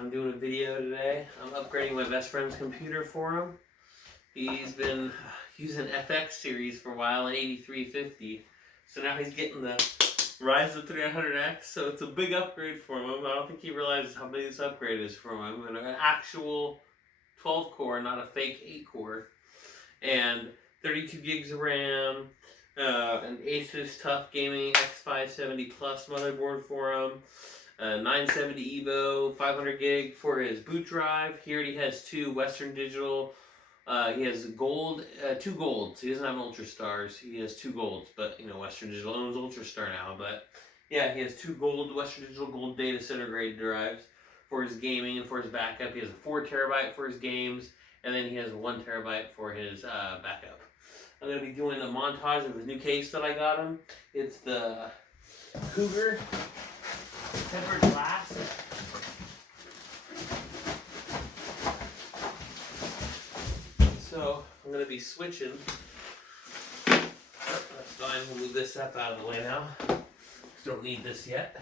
I'm doing a video today. I'm upgrading my best friend's computer for him. He's been using FX series for a while in 8350. So now he's getting the Ryzen 300X. So it's a big upgrade for him. I don't think he realizes how big this upgrade is for him. And an actual 12 core, not a fake 8 core. And 32 gigs of RAM. An Asus Tough Gaming X570 Plus motherboard for him. 970 Evo, 500 gig for his boot drive. He already has two Western Digital. He has gold, two golds. He doesn't have Ultra Stars. He has two golds, but you know Western Digital owns Ultra Star now. But yeah, he has two gold Western Digital gold data center grade drives for his gaming and for his backup. He has a 4 terabyte for his games, and then he has a 1 terabyte for his backup. I'm going to be doing a montage of his new case that I got him. It's the Cougar tempered glass. So I'm going to be switching. Let's go ahead and move this stuff out of the way now. Don't need this yet.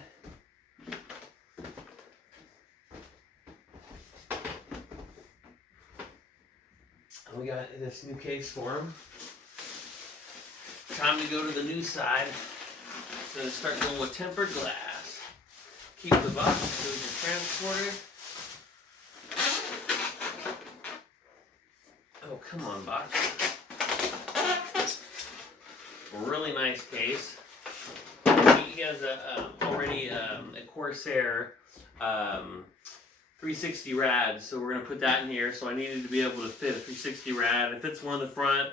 We got this new case for him. Time to go to the new side. So to start going with tempered glass. Keep the box so we can transport it. Oh, come on, box. A really nice case. He has already a Corsair 360 rad, so we're going to put that in here. So I needed to be able to fit a 360 rad. If it's one in the front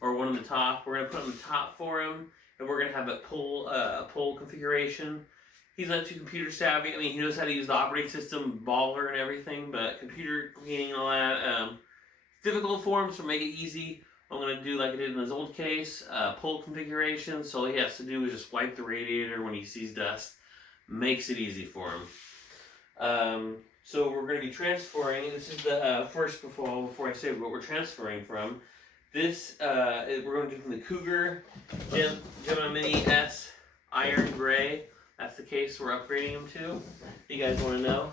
or one in the top, we're going to put it on the top for him, and we're going to have a pull configuration. He's not too computer savvy. I mean, he knows how to use the operating system, baller and everything, but computer cleaning and all that, difficult for him, so make it easy. I'm going to do like I did in his old case, pull configuration. So all he has to do is just wipe the radiator when he sees dust. Makes it easy for him. So we're going to be transferring. This is the first before I say what we're transferring from. This we're going to do from the Cougar Gemini Mini S Iron Gray. That's the case we're upgrading him to. If you guys want to know,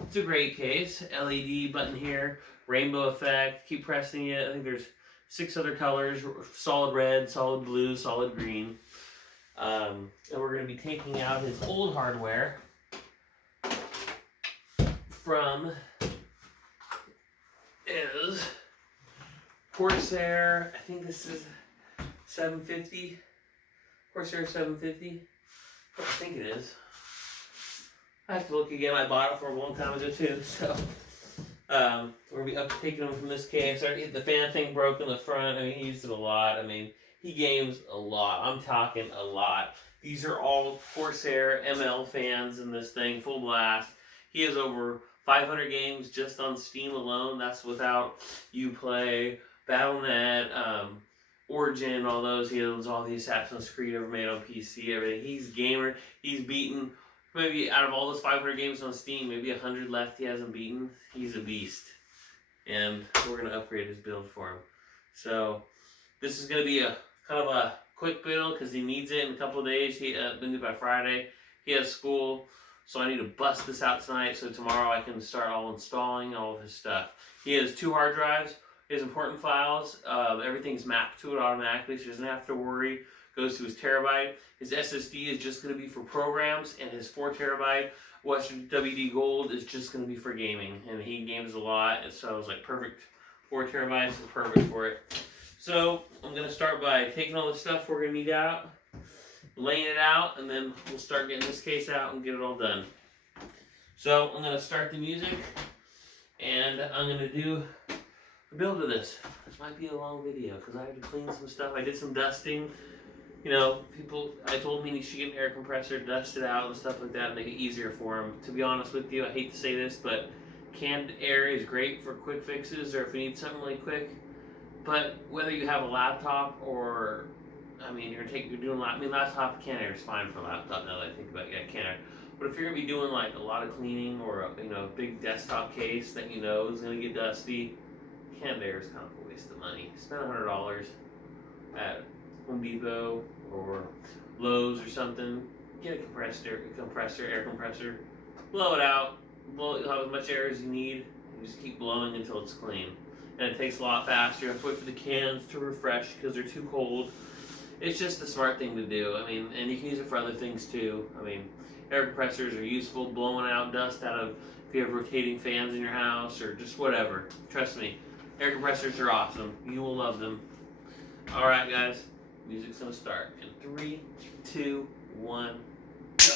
it's a great case. LED button here, rainbow effect. Keep pressing it. I think there's 6 other colors: solid red, solid blue, solid green. And we're going to be taking out his old hardware from is Corsair. I think this is 750. Corsair 750. I think it is. I have to look again. I bought it for a long time ago too. So we're gonna be taking him from this case. The fan thing broke in the front. I mean, he used it a lot. I mean, he games a lot. I'm talking a lot. These are all Corsair ML fans in this thing, full blast. He has over 500 games just on Steam alone. That's without Uplay, Battle.net, Origin, all those. He owns all the Assassin's Creed ever made on PC, everything. He's a gamer. He's beaten, maybe out of all those 500 games on Steam, maybe 100 left he hasn't beaten. He's a beast. And we're going to upgrade his build for him. So this is going to be a kind of a quick build because he needs it in a couple of days. He been due by Friday. He has school. So I need to bust this out tonight so tomorrow I can start installing all of his stuff. He has 2 hard drives. His important files, everything's mapped to it automatically, so he doesn't have to worry. Goes to his terabyte. His SSD is just going to be for programs, and his 4 terabyte Western WD Gold is just going to be for gaming. And he games a lot, and so I was like, perfect. 4 terabytes is perfect for it. So I'm going to start by taking all the stuff we're going to need out, laying it out, and then we'll start getting this case out and get it all done. So I'm going to start the music, and I'm going to do a build of this. This might be a long video because I have to clean some stuff. I did some dusting. You know, I told me he should get an air compressor, dust it out and stuff like that, and make it easier for him. To be honest with you, I hate to say this, but canned air is great for quick fixes or if you need something really quick. But whether you have a laptop or, I mean, laptop canned air is fine for a laptop now that I think about it. Yeah, canned air. But if you're gonna be doing like a lot of cleaning or a big desktop case that you know is gonna get dusty, canned air is kind of a waste of money. Spend $100 at Home Depot or Lowe's or something. Get a air compressor, blow it out, blow, you'll have as much air as you need. You just keep blowing until it's clean. And it takes a lot faster. You have to wait for the cans to refresh because they're too cold. It's just the smart thing to do. I mean, and you can use it for other things too. I mean, air compressors are useful, blowing out dust out of, if you have rotating fans in your house or just whatever. Trust me, air compressors are awesome. You will love them. All right, guys, music's gonna start in 3, 2, 1, go.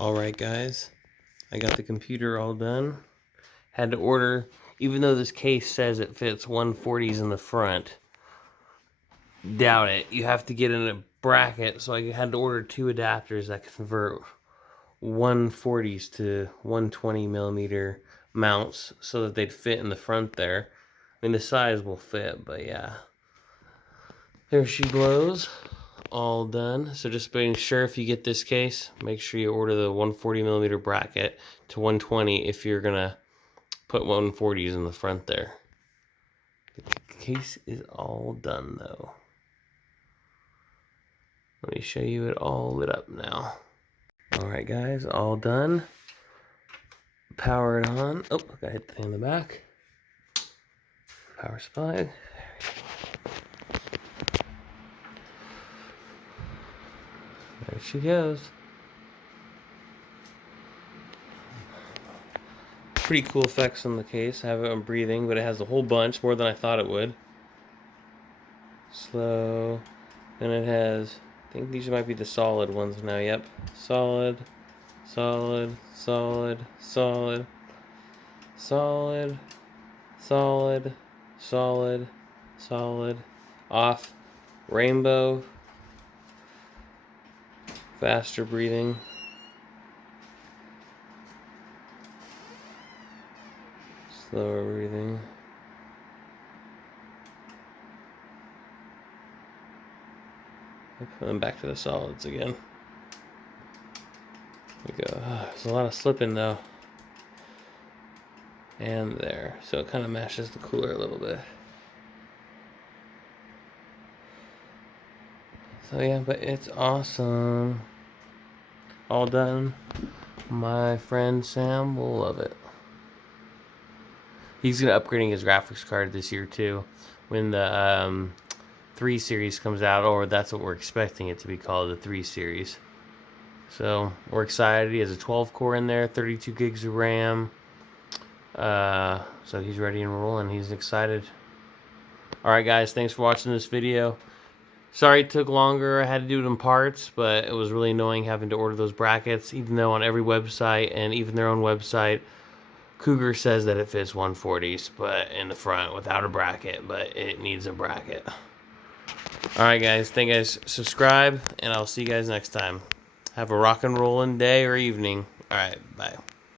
Alright guys, I got the computer all done. Had to order, even though this case says it fits 140s in the front, doubt it. You have to get in a bracket, so I had to order 2 adapters that convert 140s to 120 millimeter mounts so that they'd fit in the front there. I mean, the size will fit, but yeah. There she blows. All done. So just being sure, if you get this case, make sure you order the 140 millimeter bracket to 120 if you're gonna put 140s in the front there. The case is all done though. Let me show you it all lit up now. Alright guys, all done. Power it on. Oh, I gotta hit the thing in the back. Power supply. There she goes. Pretty cool effects on the case. I have it on breathing, but it has a whole bunch, more than I thought it would. Slow. And it has, I think these might be the solid ones now. Yep. Solid, solid, solid, solid, solid, solid, solid, solid, off, rainbow, faster breathing, slower breathing, and then back to the solids again. There we go. There's a lot of slipping though. And there. So it kind of mashes the cooler a little bit. So yeah, but it's awesome. all done. My friend Sam will love it. He's gonna upgrading his graphics card this year too, when the 3 series comes out, or that's what we're expecting it to be called, the 3 series. So we're excited. He has a 12 core in there, 32 gigs of RAM. So he's ready and rolling. He's excited. Alright guys, thanks for watching this video. Sorry it took longer. I had to do it in parts, but it was really annoying having to order those brackets, even though on every website, and even their own website, Cougar says that it fits 140s, but in the front without a bracket, but it needs a bracket. Alright guys, thank you guys. Subscribe, and I'll see you guys next time. Have a rock and rollin' day or evening. Alright, bye.